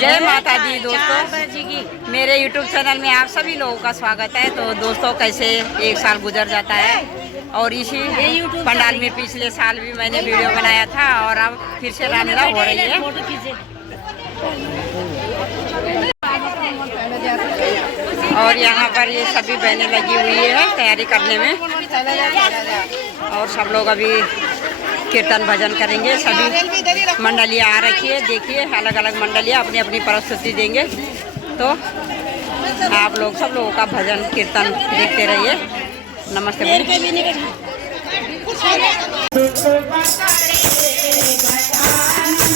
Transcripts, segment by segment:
जय माता दी दोस्तों, मेरे YouTube चैनल में आप सभी लोगों का स्वागत है। तो दोस्तों कैसे एक साल गुजर जाता है और इसी पंडाल में पिछले साल भी मैंने वीडियो बनाया था और अब फिर से रामलीला हो रही है। और यहाँ पर ये सभी बहनें लगी हुई है तैयारी करने में और सब लोग अभी कीर्तन भजन करेंगे। सभी मंडलियाँ आ रखी है, देखिए अलग अलग मंडलियाँ अपनी अपनी प्रस्तुति देंगे। तो आप लोग सब लोगों का भजन कीर्तन देखते रहिए। नमस्ते। मुकुट चढ़े गजानन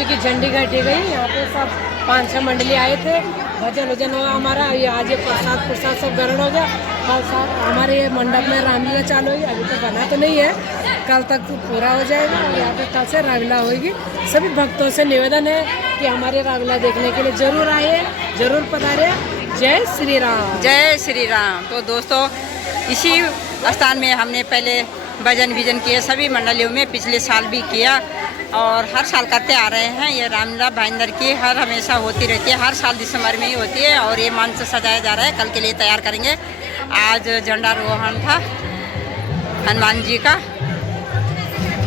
की झंडी गाड़ी गई। यहाँ पे सब 5-6 मंडली आए थे, भजन वजन हुआ हमारा। ये आज प्रसाद सब ग्रहण हो गया। कल हमारे ये मंडप में रामलीला चालू हुई, अभी तो बना तो नहीं है, कल तक तो पूरा हो जाएगा। और यहाँ पे कल से रामलीला होगी। सभी भक्तों से निवेदन है कि हमारे रामलीला देखने के लिए जरूर आइए, जरूर पधारे। जय श्री राम, जय श्री राम। तो दोस्तों इसी स्थान में हमने पहले भजन विजन किए सभी मंडलियों में, पिछले साल भी किया और हर साल करते आ रहे हैं। ये रामलीला भाईंदर की हर हमेशा होती रहती है, हर साल दिसंबर में ही होती है। और ये मंच सजाया जा रहा है, कल के लिए तैयार करेंगे। आज झंडारोहण था हनुमान जी का,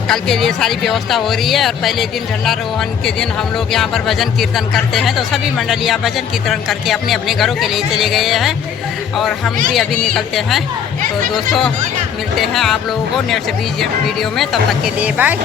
कल के लिए सारी व्यवस्था हो रही है। और पहले दिन झंडारोहण के दिन हम लोग यहाँ पर भजन कीर्तन करते हैं, तो सभी मंडलियाँ भजन कीर्तन करके अपने अपने घरों के लिए चले गए हैं और हम भी अभी निकलते हैं। तो दोस्तों मिलते हैं आप लोगों को नेक्स्ट वीडियो में, तब तक के लिए बाय।